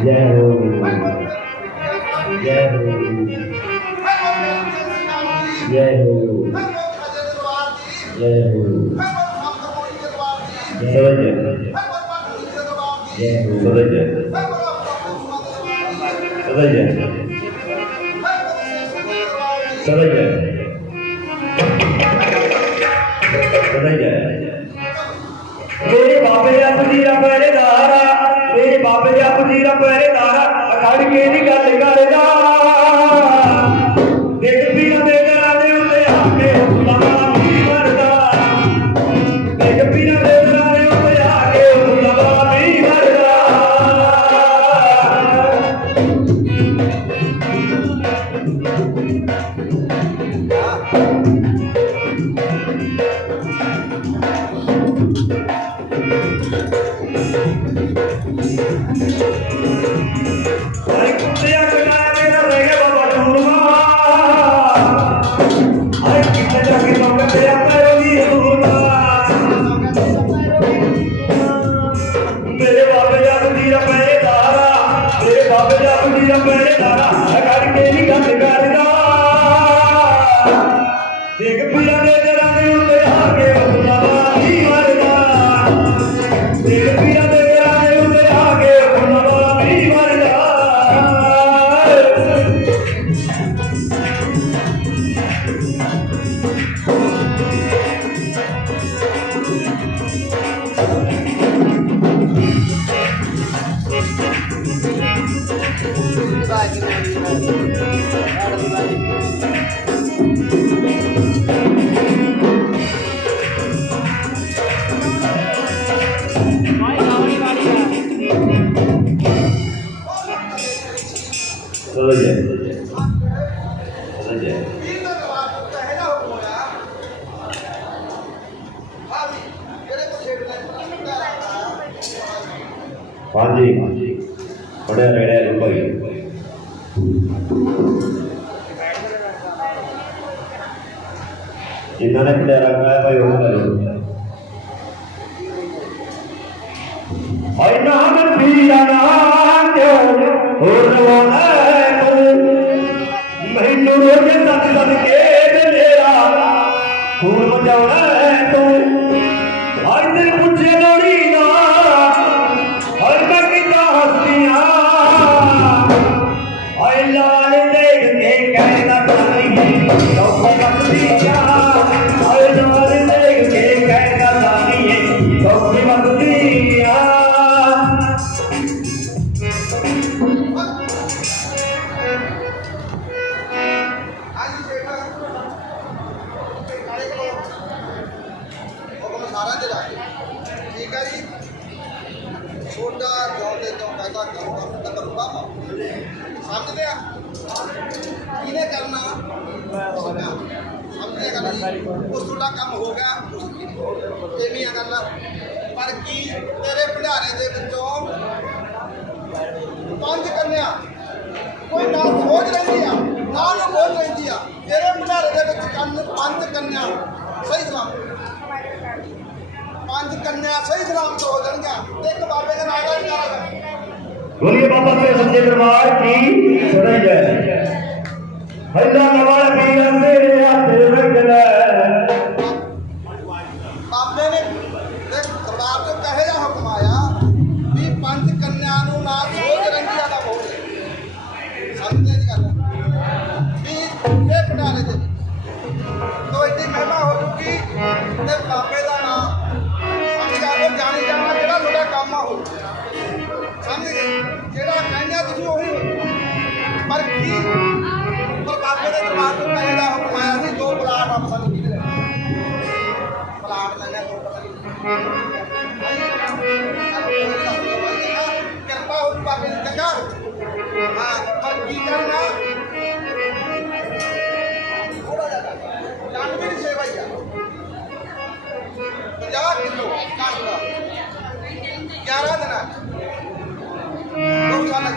yeah. bapak yang pergi apa ni? ਪਤੀਰਾ ਪਹਿਰੇਦਾਰਾ Thôi vậy, thôi vậy. Thôi vậy. Hoàn gì, hoàn gì. உடனே ரெடியாக இருப்பாங்க ఇందనే పిల్లరంగా పై ఉంటారు అయినా పీడనా దేవుడు ఓర్వనా మహిళ రోజు తన తనకే లేరా పూర్వ జవనా ਆ ਕਿਹਨੇ ਕਰਨਾ? ਸਮਝਦੇ ਗੱਲ ਉਸ ਤੁਹਾਡਾ ਕੰਮ ਹੋ ਗਿਆ। ਇਹ ਗੱਲ। ਪਰ ਕੀ ਤੇਰੇ ਭੰਡਾਰੇ ਦੇ ਵਿੱਚੋਂ ਪੰਜ ਕੰਨਿਆ? ਕੋਈ ਨਾ ਸੋਚ ਰਹਿੰਦੀ ਆ, ਨਾ ਨੂੰ ਬੋਲ ਰਹਿੰਦੀ ਆ। ਤੇਰੇ ਭੰਡਾਰੇ ਦੇ ਵਿੱਚ ਕੰਨ ਪੰਜ ਕੰਨਿਆ। ਸਹੀ ਸਲਾਮ ਪੰਜ ਕੰਨਿਆ ਸਹੀ ਸਲਾਮਤ ਹੋ ਜਾਣਗੀਆਂ ਤੇ ਇੱਕ ਬਾਬੇ ਦੇ ਨਾਲ ਦਾ ਨਾਰਾ बोलिए बाबा के सच्चे दरबार की सदा जय हल्ला नवाल पीर तेरे हाथ रखना ਬਾਬੇ ਨੇ ਦੇਖ ਸਰਦਾਰ ਤੋਂ ਕਹੇ ਜਾ ਹੁਕਮ ਆਇਆ ਵੀ ਪੰਜ ਕੰਨਿਆ ਨੂੰ ਨਾ ਸੋਚ ਰੰਗੀਆਂ ਦਾ ਬੋਲ ਸਮਝਦੇ ਜੀ ਗੱਲ ਵੀ ਇਹ ਪਟਾਲੇ ਦੇ ਤੋ ਇੱਡੀ ਮਹਿਮਾ ਹੋ ਚੁੱਕੀ ਤੇ ਬਾਬੇ पंजाब किलो ग्यारह जना गौशाला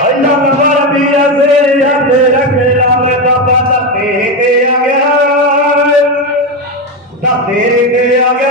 ਅੱਲਾ ਮਰਬੀ ਅਸੇ ਹੱਥ ਰੱਖ ਲਾ ਮੈਂ ਬਾਬਾ ਦੱਸੇ ਤੇ ਆ ਗਿਆ। ਦੱਸੇ ਤੇ ਆ ਗਿਆ